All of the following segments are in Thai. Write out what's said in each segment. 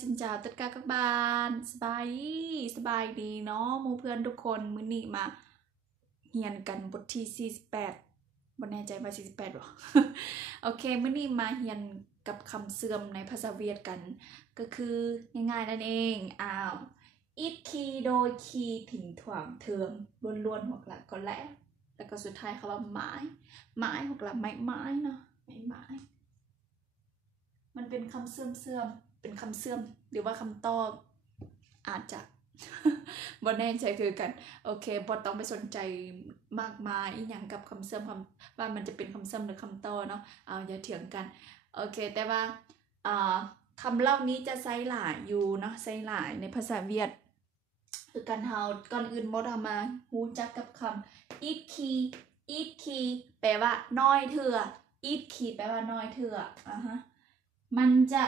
xin chào tất cả các bạnสบายดีเนาะหมู่เพื่อนทุกคนมื้อนี้มาเรียนกันบทที่48บ่แน่ใจว่า48บ่ โอเคมื้อนี้มาเรียนกับคำเสื่อมในภาษาเวียดกันก็คือง่ายๆนั่นเองอีทคีย์โดยคีย์ถึงถ่วงเทิงล้วนๆหัวหลักก็แล้วก็สุดท้ายคำว่าไม้หัวหลักไม้เนาะไม้มันเป็นคำเสื่อมเป็นคำเสื่อมหรือว่าคำตอบอาจจะ บ่แน่ใจคือกันโอเคบ่ต้องไปสนใจมากมายอีหยังกับคำเสื่อมว่ามันจะเป็นคำเสื่อมหรือคำต่อเนาะอย่าเถียงกันโอเคแต่ว่าคำเล่านี้จะใช้หลายอยู่เนาะใช้หลายในภาษาเวียดคือการเฮาก่อนอื่นบ่ทำมารู้จักกับคำ eat key แปลว่าน้อยเถื่อ eat key แปลว่าน้อยเถื่อมันจะ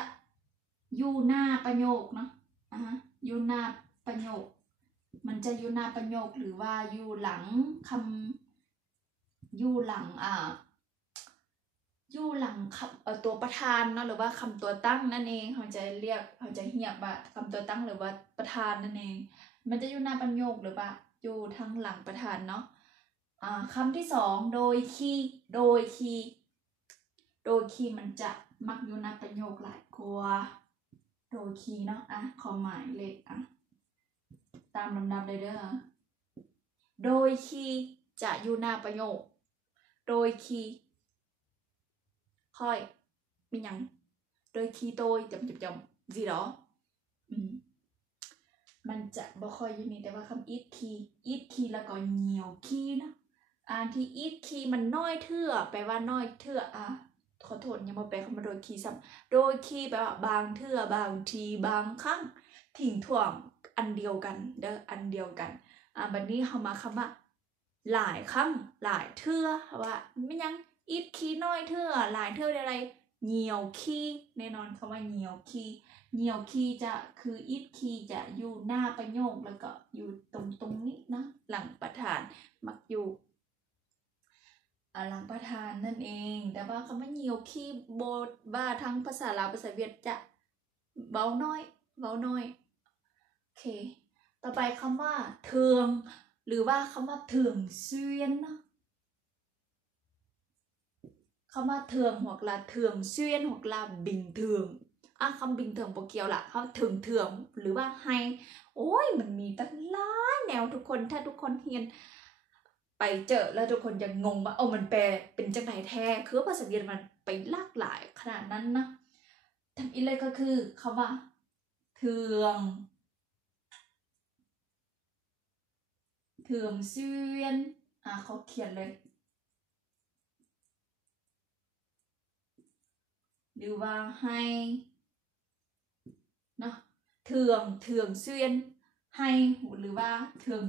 อยู่หน้าประโยคเนาะอยู่หน้าประโยคมันจะอยู่หน้าประโยคหรือว่าอยู่หลังคำอยู่หลังตัวประธานเนาะหรือว่าคำตัวตั้งนั่นเองเขาจะเรียกว่าคำตัวตั้งหรือว่าประธานนั่นเองมันจะอยู่หน้าประโยคหรือว่าอยู่ทางหลังประธานเนาะคำที่สองโดยคีย์มันจะมักอยู่หน้าประโยคหลายกว่าโดยคีย์เนาะขอหมายเลขตามลำดับเลยเด้อโดยคีย์จะอยู่หน้าประโยคโดยคีย์ค่อยมีหยังโดยคีย์โดยจำgì đó มันจะบ่ค่อยอยู่นี่แต่ว่าคำ eat key แล้วก็เหนียวคีย์นะที่ eat key มันน้อยเทื่อแปลว่าน้อยเทื่อขอโทษยังมาแปลคำว่าโดยคีย์ซ้ำโดยคีย์แปลว่าบางเทื่อบางทีบางครั้งถิ่งถ่วงอันเดียวกันเด้ออันเดียวกันบัดนี้เขามาคำว่าหลายครั้งหลายเทื่อว่าไม่ยังอีทคีย์น้อยเทื่อหลายเทื่ออะไรเหนียวคีย์แน่นอนคำว่าเหนียวคีย์จะคืออีทคีย์จะอยู่หน้าประโยคแล้วก็อยู่ตรงนี้นะหลังประธานมักอยู่หลังประธานนั่นเองแต่ว่าคำว่าเหนียวคีย์โบบ้าทั้งภาษาลาวภาษาเวียดจะเบาน้อยโอเคต่อไปคำว่าเทืองหรือว่าคำว่าเทืองเซียนนะคำว่าเทืองhoặc là thường xuyên hoặc là bình thườngคำ bình thường บ่เกี่ยวละเขาเทืองหรือว่าให้โอ้ยมันมีตั้งหลายแนวทุกคนถ้าทุกคนเรียนไปเจอแล้วทุกคนยังงงว่ามันแปลเป็นจังไหนแท้คือภาษาเวียดมันไปหลากหลายขนาดนั้นนะทำอีกเลยก็คือคำว่าเทืองเซียนเขาเขียนเลยหรือว่าให้เนาะเทืองเซียนให้หรือว่าเทือง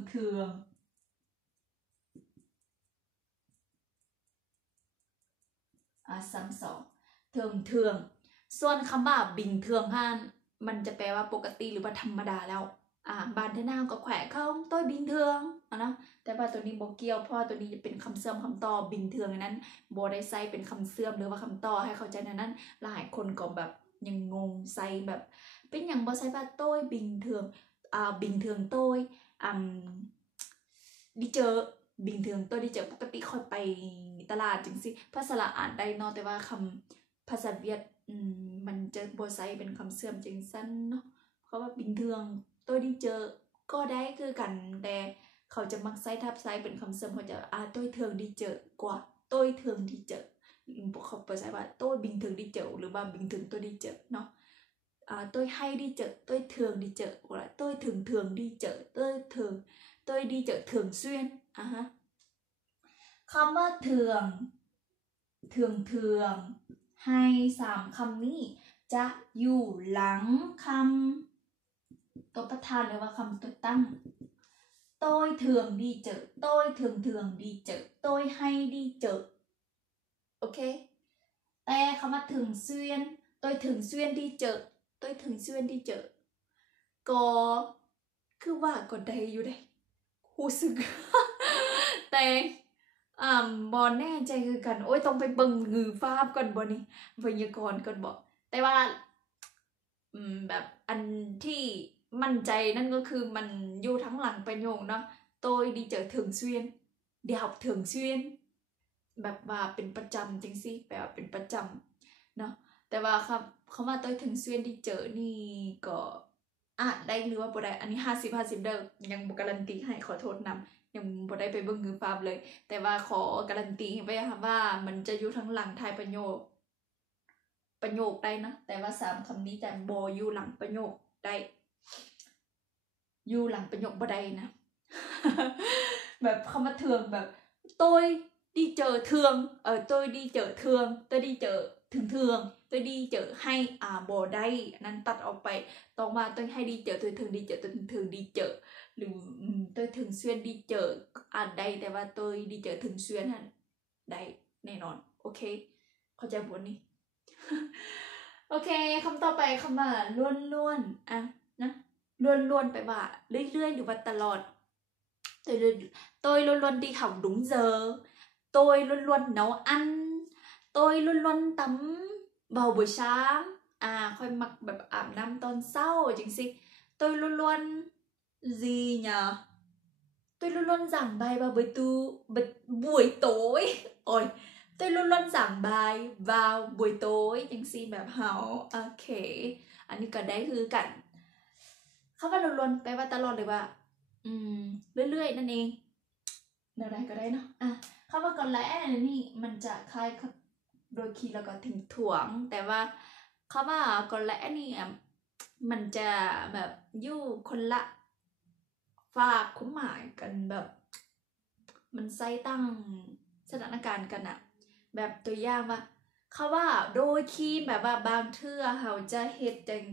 ซ้ำสองเทืองส่วนคำว่าบิงเทืองมันจะแปลว่าปกติหรือว่าธรรมดาแล้วบานเทน่าก็แขวะเข้าต้อยบิงเทืองนะแต่ว่าตัวนี้โบเกียวเพราะตัวนี้จะเป็นคำเสื่อมคำต่อบิงเทืองนั้นโบได้ใส่เป็นคำเสื่อมหรือว่าคำต่อให้เข้าใจนั้นหลายคนก็แบบยังงงใส่แบบเป็นอย่างโบใส่ว่าต้อยบิงเทืองบิงเทืองต้อยดิเจอบิงเทืองต้อยดิเจอปกติค่อยไปตลาดจริงสิภาษาละอ่านได้เนาะแต่ว่าคำภาษาเวียดมันจะโบใส่เป็นคำเสื่อมจริงสั้นเนาะเพราะว่าบิงเทืองตัวดีเจอก็ได้คือกันแต่เขาจะมักใช้ทับไซเป็นคำเสริมเขาจะตัวเทืองดีเจอกว่าตัวเทืองดีเจอเขาเปิดใช้ว่าตัวบิงเทืองดีเจอหรือว่าบิงเทืองตัวดีเจอเนาะตัวให้ดีเจอตัวเทืองดีเจอหรือตัวเทืองดีเจอตัวเทืองตัวดีเจอเทืองเซียนคำว่าเทืองให้3คำนี้จะอยู่หลังคำตัวประธานหรือว่าคำตัวตั้งtôi thường đi chợ tôi thường đi chợ tôi hay đi chợ โอเคแต่คำว่าthường xuyên tôi thường xuyên đi chợ tôi thường xuyên đi chợ ก็คือว่าก็ได้อยู่ได้รู้สึก แต่บอแน่ใจคือกันโอ้ยต้องไปเบิ่งงือฟ้าก่อนบ่นี่พยากรณ์ก่อนบ่แต่ว่า แบบอันที่มั่นใจนั่นก็คือมันอยู่ทั้งหลังประโยคเนาะtôi đi chợ thường xuyên đi học thường xuyên แบบว่าเป็นประจำจริงสิแปลว่าเป็นประจำเนาะแต่ว่าคำว่าtôi thường xuyên đi chợนี่ก็ได้หรือว่าบ่ได้อันนี้50-50เด้อยังบ่การันตีให้ขอโทษนำยังบ่ได้ไปเบิ่งคือฟาร์มเลยแต่ว่าขอการันตีไว้ค่ะว่ามันจะอยู่ทั้งหลังท้ายประโยคได้นะแต่ว่า3คำนี้จะบ่อยู่หลังประโยคได้อยู่หลังประโยคบ่ได้นะ แบบคำว่าthườngแบบ tôi đi chợ thường tôi đi chợ thường tôi đi chợ thường thường tôi đi chợ hayบ่ได้นั้นตัดออกไปต้องว่าtôi hay đi chợ tôi thường đi chợ tôi thường đi chợ หรือtôi thường xuyên đi chợ ได้แต่ว่า tôi đi chợ thường xuyên ได้แน่นอนโอเคเข้าใจบทนี้ โอเคคำต่อไปคำว่าล้วนๆนะล้วนๆไปว่าเรื่อยๆหรือว่าตลอดtôi luôn luôn đi học đúng giờ tôi luôn luôn nấu ăn tôi luôn luôn tắm vào buổi sáng ค่อยมักแบบอาบน้ำตอนเช้าจริงสิ tôi luôn luôn gì nhờ tôi luôn luôn giảng bài vào buổi tối ôi tôi luôn luôn giảng bài vào buổi tối จริงสิแบบเฮาโอเคอันนี้ก็ได้คือกันคำว่าล้วนๆแปลว่าตลอดเลยว่าเรื่อยๆนั่นเองเดี๋ยวใดก็ได้เนาะคำว่าก่อนและนี่มันจะคล้ายโดยคีย์แล้วก็ถึงถ่วงแต่ว่าคำว่าก่อนและนี่มันจะแบบอยู่คนละฝากคุ้มหมายกันแบบมันใส่ตั้งสถานการณ์กันอะแบบตัวอย่างว่าคำว่าโดยคีย์แบบว่าบางเทื่อเขาจะเฮ็ดจัง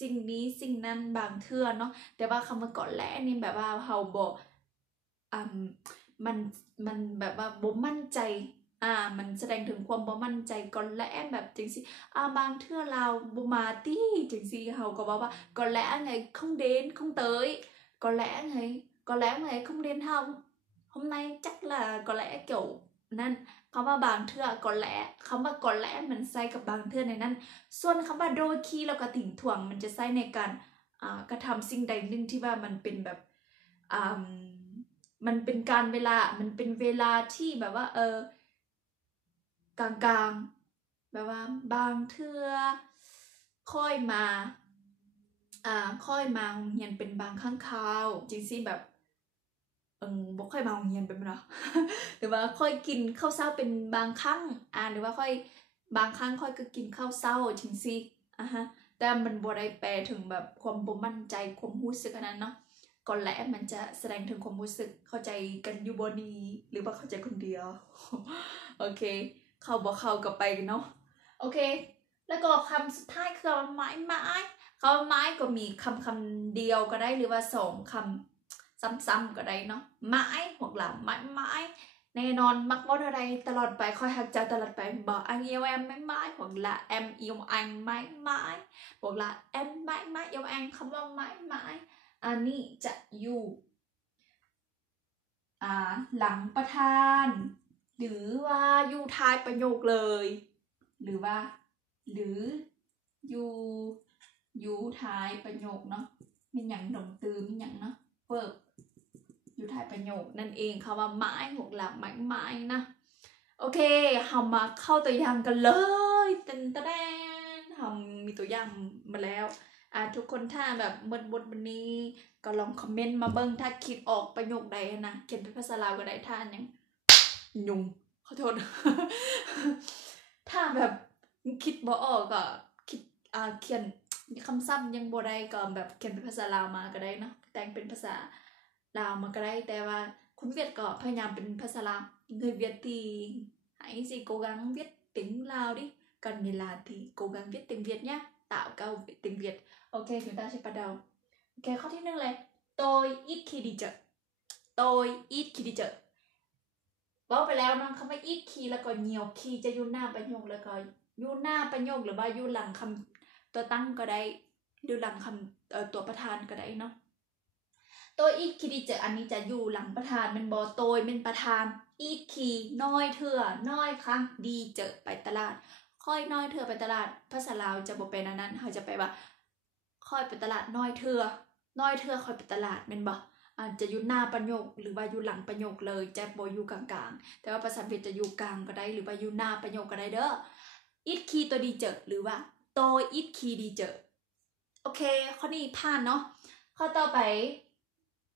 สิ่งนี้สิ่งนั้นบางเทื่อเนาะแต่ว่าคำว่าก่อนและนี่แบบว่าเขาบอกมันแบบว่าบ่มั่นใจมันแสดงถึงความบ่มั่นใจก่อนและแบบจังสิบางเทื่อเราบ่มาตี้จังสิเขาก็บอกว่าcó lẽ ngày không đến không tới có lẽ ngày không đến không hôm nay chắc là có lẽ kiểu นั่นคำว่าบางเทื่อก็แลคำว่าก็แลมันใส่กับบางเทื่อในนั้นส่วนคำว่าโดยคีย์แล้วก็ถิ่งถ่วงมันจะใส่ในการกระทำสิ่งใดหนึ่งที่ว่ามันเป็นแบบมันเป็นการเวลามันเป็นเวลาที่แบบว่ากลางๆแบบว่าบางเทื่อค่อยมาเรียนเป็นบางครั้งคราวจริงสิแบบบ่ค่อยมาโรงเรียนเป็นเนาะ หรือว่าค่อยกินข้าวเช้าเป็นบางครั้งหรือว่าค่อยบางครั้งค่อยก็กินข้าวเช้าจังซี่แต่มันบ่ได้แปลถึงแบบความบ่มั่นใจความรู้สึกอันนั้นเนาะก่อนแหละมันจะแสดงถึงความรู้สึกเข้าใจกันอยู่บ่นี้หรือว่าเข้าใจคนเดียว โอเคเข้าบ่เข้าก็ไปเนาะโอเคแล้วก็คำสุดท้ายคือไม้คำไม้ก็มีคำเดียวก็ได้หรือว่า2คำซ้ำๆก็ได้เนาะไม้พวกเราไม้แน่นอนมักว่าอะไรตลอดไปคอยหักใจตลอดไปบอกanh yêu em mãi mãi hoặc là em yêu anh mãi mãi hoặc là em mãi mãi yêu anh คำว่าmãi mãi อันนี้จะอยู่หลังประธานหรือว่าอยู่ท้ายประโยคเลยหรืออยู่ท้ายประโยคเนาะมีอย่างดงตือมีอย่างเนาะเฟิร์บอยู่ท้ายประโยคนั่นเองคำว่าไม้หกหลักไม้นะโอเคเรามาเข้าตัวอย่างกันเลยเต้นเรามีตัวอย่างมาแล้วทุกคนถ้าแบบบทวันนี้ก็ลองคอมเมนต์มาเบิ้งถ้าคิดออกประโยคใดนะเขียนเป็นภาษาลาวก็ได้ถ้ายังยุงขอโทษ ถ้าแบบคิดบ่ออกก็คิดเขียนคำซ้ำยังบ่ได้ก็แบบเขียนเป็นภาษาลาวมาก็ได้เนาะแต่งเป็นภาษาลาวมาก็ได้แต่ว่าคนViệtก็พยายามเป็นภาษาลาวngười Việt thì hãy cố gắng viết tiếng Lào đi cần gì là thì cố gắng viết tiếng Việt nhá tạo câu tiếng Việt ok chúng ta sẽ bắt đầu ok ข้อที่1เลย tôi ít khi đi chợ tôi ít khi đi chợ บอกไปแล้วนะคำว่า ít khi แล้วก็ nhiều khi จะอยู่หน้าประโยคแล้วก็อยู่หน้าประโยคหรือว่าอยู่หลังคำตัวตั้งก็ได้อยู่หลังคำตัวประธานก็ได้เนาะtôi ít khi đi chợ อันนี้จะอยู่หลังประธานเป็นบอtôiเป็นประธาน ít khi น้อยเถื่อน้อยครั้งดีเจอไปตลาดค่อยน้อยเถื่อไปตลาดภาษาลาวจะบอกเป็นนั้นเขาจะไปว่า ค่อยไปตลาดน้อยเถื่อค่อยไปตลาดเป็นบ่อาจจะอยู่หน้าประโยคหรือว่าอยู่หลังประโยคเลยจะบ่อยู่กลางๆแต่ว่าภาษาอังกฤษจะอยู่กลางก็ได้หรือว่าอยู่หน้าประโยคก็ได้เด้อ it key ตัวดีเจอหรือว่าโต it key ดีเจอโอเคข้อนี้ผ่านเนาะข้อต่อไป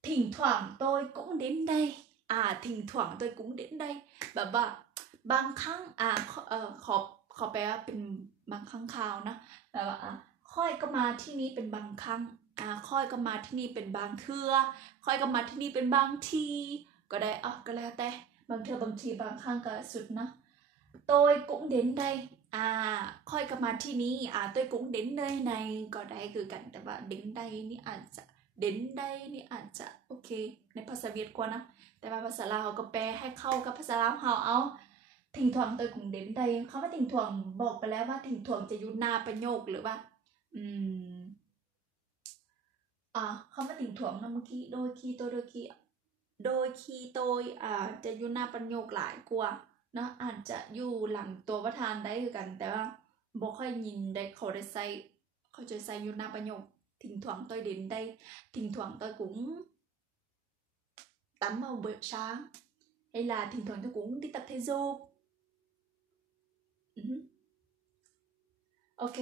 thỉnh thoảng tôi cũng đến đây thỉnh thoảng tôi cũng đến đây แบบว่าบางครั้งขอแปลว่าเป็นบางครั้งคราวนะแบบว่าค่อยก็มาที่นี่เป็นบางครั้งค่อยก็มาที่นี่เป็นบางเทื่อค่อยก็มาที่นี่เป็นบางทีก็ได้ก็แล้วแต่บางเทื่อบางทีบางครั้งก็สุดนะ tôi cũng đến đây ค่อยก็มาที่นี่tôi cũng đến nơi này ก็ได้คือกันแต่ว่า đến đây นี่อาจจะ đến đây นี่อาจจะโอเคในภาษาเวียดกว่านะแต่ว่าภาษาลาวก็แปลให้เข้ากับภาษาลาวเอา thỉnh thoảng tôi cũng đến đây คำว่า thỉnh thoảng บอกไปแล้วว่า thỉnh thoảng จะอยู่หน้าประโยคหรือว่าคำว่า thỉnh thoảng นะเมื่อกี้โดยคีตัวจะอยู่หน้าประโยคหลายกว่านะอาจจะอยู่หลังตัวประธานได้คือกันแต่ว่าบ่ค่อยยินได้เขาจะใส่อยู่หน้าประโยคthỉnh thoảng tôi đến đây thỉnh thoảng tôi cũng tắm vào buổi sáng hay là thỉnh thoảng tôi cũng đi tập thể dụcโอเค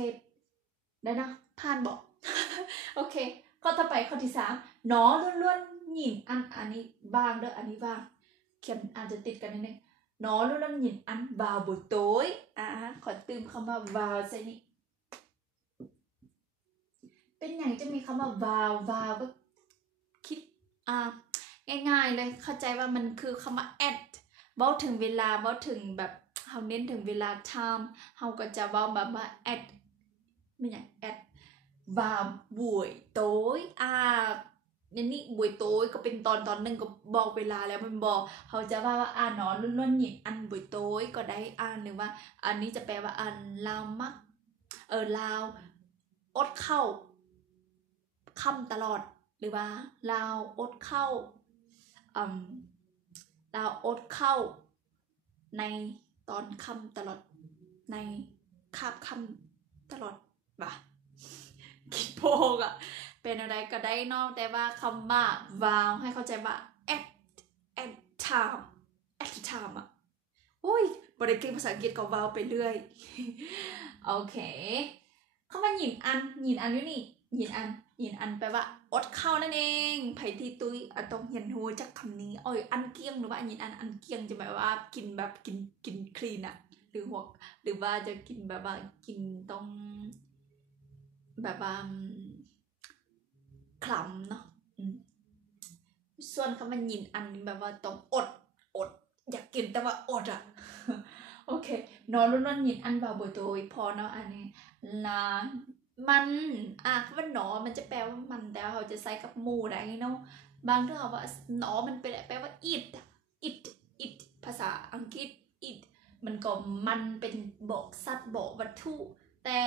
ได้นะผ่านบอกโอเคข้อต่อไปข้อที่3nó luôn luôn nhìn ănอันนี้บ้างเด้ออันนี้บ้างเขียนอาจจะติดกันนิดนึงnó luôn luôn nhìn ăn vào buổi tốiขอเติมคำว่า vào ใส่นี่เป็นอย่างจะมีคำว่า vào ก็คิดง่ายๆเลยเข้าใจว่ามันคือคำว่า at เว้าถึงเวลาเว้าถึงแบบเขาเน้นถึงเวลา time เขาก็จะเว้าแบบว่า at ไม่อย่าง at vào buổi tốiนี่บุยโต้ก็เป็นตอนหนึ่งก็บอกเวลาแล้วมันบอกเขาจะว่าเนาะล้วนๆหยินอันบุยโต้ก็ได้หรือว่าอันนี้จะแปลว่าอันลาวมักลาวอดเข้าค่ำตลอดหรือว่าลาวอดเข้าลาวอดเข้าในตอนค่ำตลอดในคาบค่ำตลอดว่ะคิดโพกเป็นอะไรก็ได้นอกแต่ว่าคำว่า vào ให้เข้าใจว่า at time อุ้ยบริเก่งภาษาอังกฤษก็ vào ไปเรื่อยโอเคคำว่าหยินอันอยู่นี่หยินอันแปลว่าอดเข้านั่นเองไผที่ตุ้ยต้องเห็นหัวจากคำนี้อันเกี้ยงหรือว่าหยินอันเกี้ยงจะหมายว่ากินแบบกินคลีนหรือว่าจะกินแบบว่ากินต้องแบบว่าคลำเนาะส่วนคำว่าหยินอันแบบว่าต้องอดอยากกินแต่ว่าอดโอเคนอนรุ่นหยินอันบ่าวบ่อยตัวพอเนาะอันนี้นะมันคำว่าหนอมันจะแปลว่ามันแต่เขาจะใส่กับหมูได้เนาะบางทีเขาว่าหนอมันเป็นแปลว่า it ภาษาอังกฤษ it มันก็มันเป็นบอกสัตว์บอกวัตถุแต่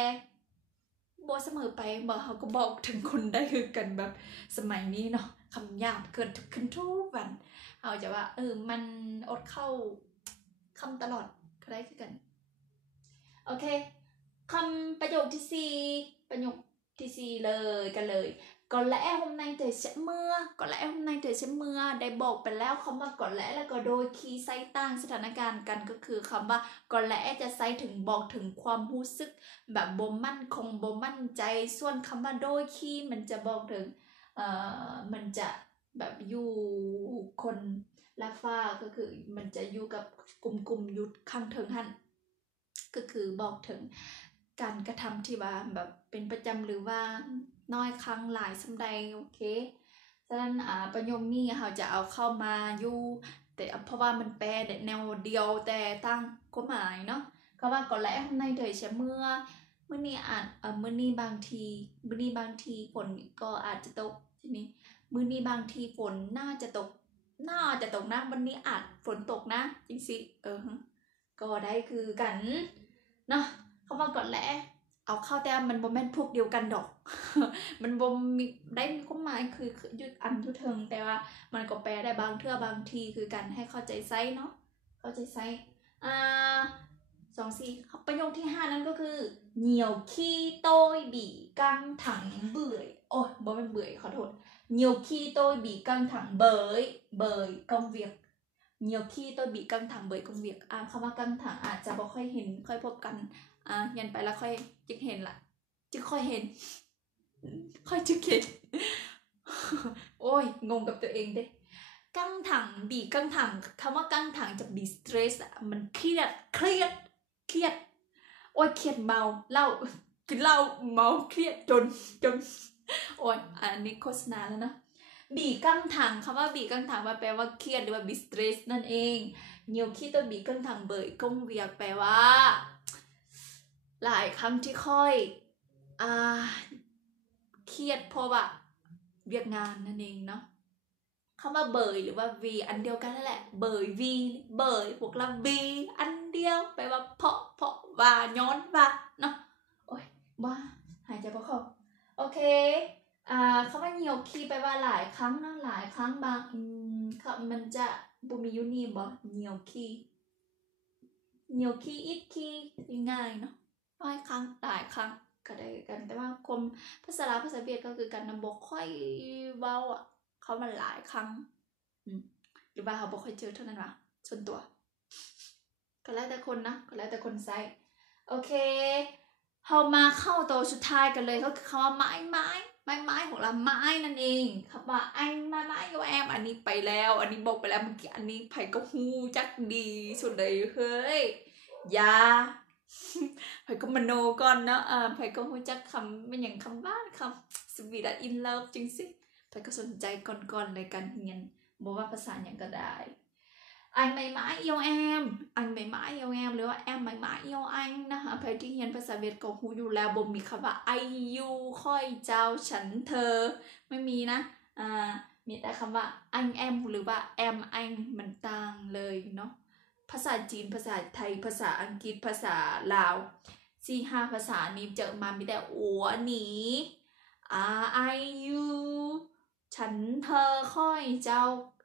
บ่เสมอไปเขาก็บอกถึงคนได้คือกันแบบสมัยนี้เนาะคำหยาบเกินขึ้นทุกวันเอาจะว่ามันอดเข้าคำตลอดก็ได้คือกันโอเคคำประโยคที่4เลยกันเลยcó lẽ hôm nay trời sẽ mưa ได้บอกไปแล้วคำว่าcó lẽแล้วก็โดยคีย์ใส่ต่างสถานการณ์กันก็คือคำว่าcó lẽจะใส่ถึงบอกถึงความรู้สึกแบบบ่มั่นคงบ่มั่นใจส่วนคำว่าโดยคีย์มันจะบอกถึงมันจะแบบอยู่คนละฟ้าก็คือมันจะอยู่กับกลุ่มยุดข้างเทิงหันก็คือบอกถึงการกระทำที่ว่าแบบเป็นประจำหรือว่าน้อยครั้งหลายสำใดโอเคฉะนั้นประโยคนี้เราจะเอาเข้ามาอยู่แต่เพราะว่ามันแปลแนวเดียวแต่ตั้งความหมายเนาะก็ว่าก่อนแล้วในเถยเชเมื่อนี้มื้อนี้บางทีฝนก็อาจจะตกทีนี้มื้อนี้บางทีฝนน่าจะตกนะวันนี้อาจฝนตกนะจริงสิก็ได้คือกันเนาะคำว่าก่อนแล้วเอาเข้าแต่มันบ่แม่นพวกเดียวกันดอก มันบ่มีได้มีความหมายคือยุดอันทุเทิงแต่ว่ามันก็แปลได้บางเทื่อบางทีคือกันให้เข้าใจไซเนาะเข้าใจไซ 24ประโยคที่5นั้นก็คือเหนียวขี้โต้ยบีกังถังเบื่อยโอ้ยบ่เป็นเบื่อยขอโทษnhiều khi tôi bị căng thẳng bởi công việc nhiều khi tôi bị căng thẳng bởi công việc คำว่าcăng thẳngอาจจะบ่ค่อยเห็นค่อยพบกันยันไปแล้วค่อยจึกเห็นละจึกค่อยเห็นค่อยจึกเห็นโอ้ยงงกับตัวเองเด้căng thẳng bị căng thẳng คำว่าcăng thẳngจะ be stress มันเครียดโอ้ยเครียดเมาเหล้ากินเหล้าเมาเครียดจนโอ้ยอันนี้โฆษณาแล้วนะบีกังถังคำว่าบีกังถังมาแปลว่าเครียดหรือว่าบีสเตรสนั่นเองเนียวขี้ตัวบีกังถังเบยกงเวียกแปลว่าหลายครั้งที่ค่อยเครียดเพราะว่าเวียกงานนั่นเองเนาะคำว่าเบยหรือว่าวีอันเดียวกันนั่นแหละเบยวีเบยพวกเราวีอันเดียวแปลว่าเพาะว่าย้อนว่าเนาะโอ้ยบ้าหายใจพอเข้าโอเคคำว่าเหนียวขี้แปลว่าหลายครั้งนะหลายครั้งบางมันจะบุมียูนีบอกเหนียวขี้อิดขี้ง่ายเนาะหลายครั้งก็ได้กันแต่ว่าคมภาษาลาวภาษาเวียดก็คือการนำบอกค่อยเว้าเขามันหลายครั้งหรือว่าเขาบอกค่อยเจอเท่านั้นวะส่วนตัวก็แล้วแต่คนนะก็แล้วแต่คนใส่โอเคเรามาเข้าตัวสุดท้ายกันเลยก็คือคำว่าไม้ของเราไม้นั่นเองครับว่าไอ้ไม้กับแอมอันนี้ไปแล้วอันนี้บอกไปแล้วเมื่อกี้อันนี้ไผ่ก็ฮู้จักดีสุดเลยเฮ้ยยาไผ่ก็มโนก่อนเนาะไผ่ก็ฮู้จักคำเป็นอย่างคำบ้านคำสวีทอินเลิฟจริงสิไผ่ก็สนใจก่อนในการเรียนบอกว่าภาษาอย่างก็ได้anh mãi mãi yêu emหรือว่า em mãi mãi yêu anh นะคะใครที่เรียนภาษาเวียดก็ฮู้อยู่แล้วบ่มีคำว่า I you ค่อยเจ้าฉันเธอไม่มีนะมีแต่คำว่า anh em หรือว่า em anh มันต่างเลยเนาะภาษาจีนภาษาไทยภาษาอังกฤษภาษาลาว4-5ภาษานี้เจอมามีแต่อัวหนีI you ฉันเธอค่อยเจ้า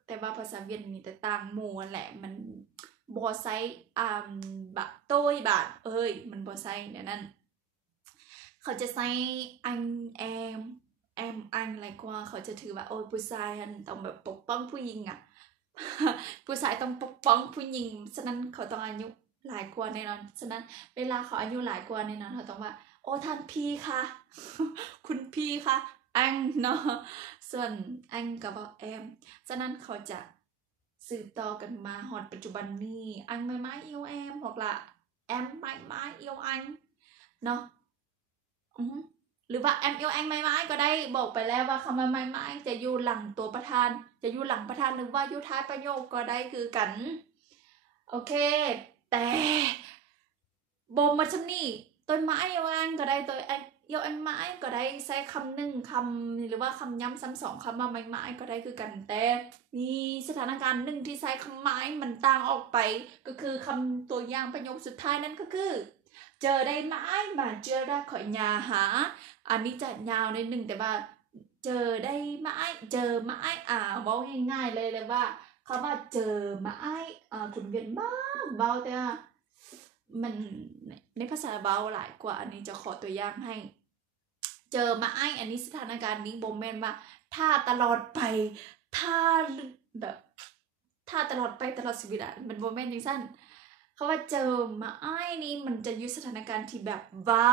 แต่ว่าภาษาเวียดมีแต่ต่างหมู่แหละมันบอไซบะโต้ยบาทมันบอไซเนี่ยนั่นเขาจะใส่อันแอมอันอะไรกว่าเขาจะถือว่าโอ้ยผู้ชายต้องแบบปกป้องผู้หญิงผู้ชายต้องปกป้องผู้หญิงฉะนั้นเขาต้องอายุหลายกว่าแน่นอนฉะนั้นเวลาเขาอายุหลายกว่าแน่นอนเขาต้องว่าโอ้ท่านพี่ค่ะ คุณพี่ค่ะอังเนาะส่วนอังกับแอมฉะนั้นเขาจะสืบต่อกันมาฮอดปัจจุบันนี้อังไม้เอียวแอมบอกละแอมไม้เอียวอังเนาะหรือว่าแอมเอียวแองไม้ก็ได้บอกไปแล้วว่าคำว่าไม้จะอยู่หลังตัวประธานจะอยู่หลังประธานหรือว่าอยู่ท้ายประโยคก็ได้คือกันโอเคแต่บ่มาชั้นนี่ตัวไม้เอียวแองก็ได้ตัวแองเอียวแองไม้ก็ได้ใช้คำหนึ่งคำหรือว่าคำย้ำซ้ำสองคำว่าไม้ก็ได้คือกันแต่มีสถานการณ์หนึ่งที่ใช้คำไม้มันต่างออกไปก็คือคำตัวอย่างประโยคสุดท้ายนั่นก็คือเจอได้ไม้มาเจอได้ข่อยยาหาอันนี้จะยาวในหนึ่งแต่ว่าเจอได้ไม้เจอไม้บอกง่ายๆเลยว่าคำว่าเจอไม้คุณเวียนบ้าเบาแต่มันในภาษาเบาหลายกว่าอันนี้จะขอตัวอย่างให้เจอไม้อันนี้สถานการณ์นี้บ่แม่นว่าถ้าตลอดไปถ้าแบบถ้าตลอดไปตลอดชีวิตมันบ่แม่นจังซั่นเขาว่าเจอมานี่มันจะอยู่สถานการณ์ที่แบบว่า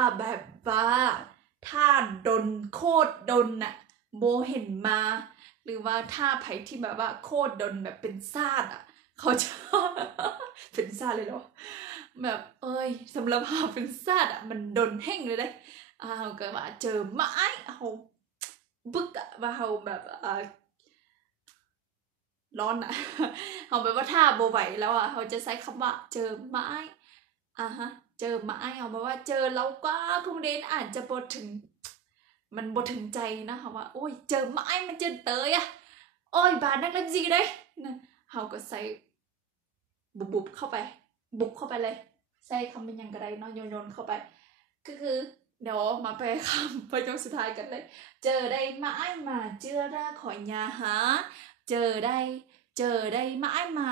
ถ้าดนโคตรดนโบเห็นมาหรือว่าถ้าไผที่แบบว่าโคตรดนแบบเป็นซาดเขาจะ เป็นซาดเลยเหรอแบบสำหรับเขาเป็นซาดมันดนแห้งเลยได้ก็ว่าเจอไม้เขาบึกว่าเขาแบบร้อนเขาแบบว่าถ้าโบไหวแล้วเขาจะใช้คำว่าเจอไม้เจอไม้เขาบอกว่าเจอแล้วก็คงเดนอาจจะบทถึงมันบทถึงใจนะเขาว่าโอ้ยเจอไม้มันเจอเตยโอ้ยบาดนักเล่นgì đấyเขาก็ใส่บุบเข้าไปบุกเข้าไปเลยใส่คำเป็นยังกระไรเนาะโยนเข้าไปก็คือเดี๋ยวมาแปลคำประโยคสุดท้ายกันเลยเจอได้ไม้มาเจอได้ข่อยยาหาเจอได้ไม้มา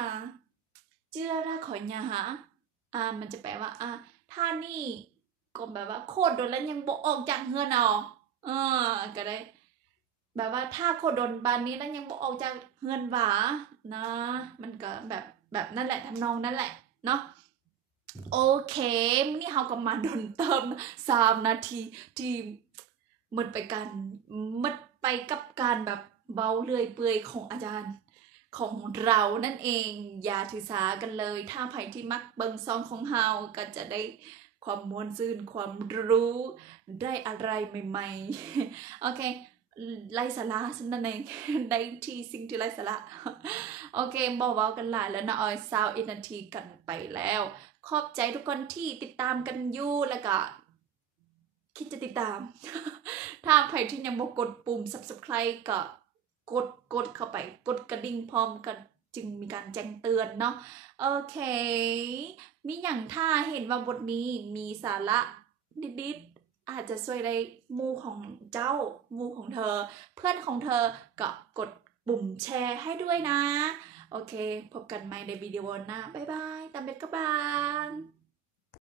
เจอได้ข่อยยาหา มันจะแปลว่าถ้านี่ก็แบบว่าโคตรโดนแล้วยังบ่ออกจากเฮือนเอาก็ได้แบบว่าถ้าโคตรโดนบานนี้แล้วยังบ่ออกจากเฮือนหวานะมันก็แบบนั่นแหละทำนองนั่นแหละเนาะโอเคนี่เฮาก็มาโดนเติม3 นาทีที่หมดไปกับการแบบเบาเลื่อยเปื่อยของอาจารย์ของเรานั่นเองอย่าถือสากันเลยถ้าใครที่มักเบิงซองของเฮาก็จะได้ความม่วนซื่นความรู้ได้อะไรใหม่ๆโอเคไร้สาระนั่นเองได้ที่สิ่งที่ไร้สาระโอเคบอกว่ากันหลายแล้วนะออย20 นาทีกันไปแล้วขอบใจทุกคนที่ติดตามกันอยู่แล้วก็คิดจะติดตามถ้าใครที่ยังบ่กดปุ่ม subscribe ก็กดเข้าไปกดกระดิ่งพร้อมกันจึงมีการแจ้งเตือนเนาะโอเคมีอย่างถ้าเห็นว่าบทนี้มีสาระนิดๆอาจจะช่วยได้หมู่ของเจ้าหมู่ของเธอเพื่อนของเธอก็กดปุ่มแชร์ให้ด้วยนะโอเคพบกันใหม่ในวิดีโอหน้าบ๊ายบายตามเบ็ดกระบาล